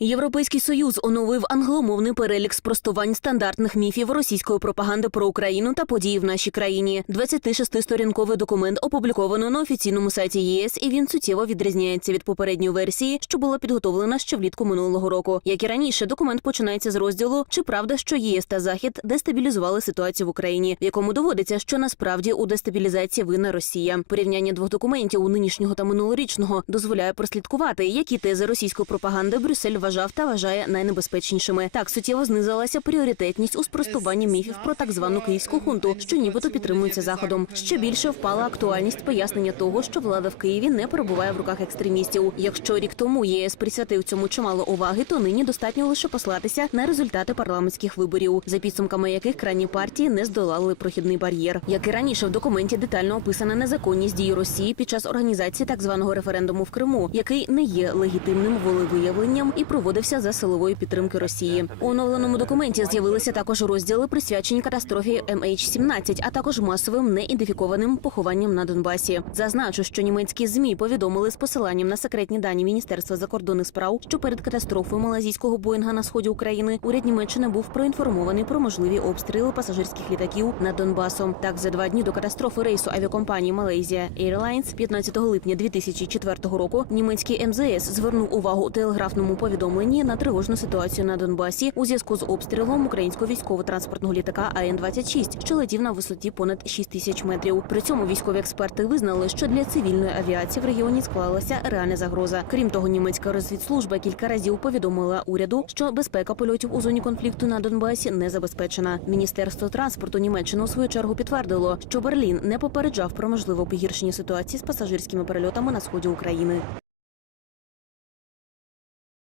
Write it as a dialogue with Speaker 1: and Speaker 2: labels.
Speaker 1: Європейський союз оновив англомовний перелік спростувань стандартних міфів російської пропаганди про Україну та події в нашій країні. 26-сторінковий документ опубліковано на офіційному сайті ЄС, і він суттєво відрізняється від попередньої версії, що була підготовлена ще влітку минулого року. Як і раніше, документ починається з розділу Чи правда, що ЄС та Захід дестабілізували ситуацію в Україні, в якому доводиться, що насправді у дестабілізації винна Росія. Порівняння двох документів у нинішнього та минулорічного дозволяє прослідкувати, які тези російської пропаганди Брюссель вважав та вважає найнебезпечнішими. Так суттєво знизилася пріоритетність у спростуванні міфів про так звану київську хунту, що нібито підтримується заходом. Ще більше впала актуальність пояснення того, що влада в Києві не перебуває в руках екстремістів. Якщо рік тому ЄС присвятив цьому чимало уваги, то нині достатньо лише послатися на результати парламентських виборів, за підсумками яких крайні партії не здолали прохідний бар'єр. Як і раніше, в документі детально описана незаконність дій Росії під час організації так званого референдуму в Криму, який не є легітимним волевиявленням і проводився за силової підтримки Росії. У оновленому документі з'явилися також розділи присвячені катастрофі MH17, а також масовим неідентифікованим похованням на Донбасі. Зазначу, що німецькі змі повідомили з посиланням на секретні дані Міністерства закордонних справ, що перед катастрофою малазійського боїнга на сході України уряд Німеччини був проінформований про можливі обстріли пасажирських літаків над Донбасом. Так, за два дні до катастрофи рейсу авіакомпанії Malaysia Airlines 15 липня 2004 року німецький МЗС звернув увагу у телеграфному повідомленні на тривожну ситуацію на Донбасі у зв'язку з обстрілом українського військово-транспортного літака АН-26, що летів на висоті понад 6 тисяч метрів. При цьому військові експерти визнали, що для цивільної авіації в регіоні склалася реальна загроза. Крім того, німецька розвідслужба кілька разів повідомила уряду, що безпека польотів у зоні конфлікту на Донбасі не забезпечена. Міністерство транспорту Німеччини у свою чергу підтвердило, що Берлін не попереджав про можливе погіршення ситуації з пасажирськими перельотами на сході України.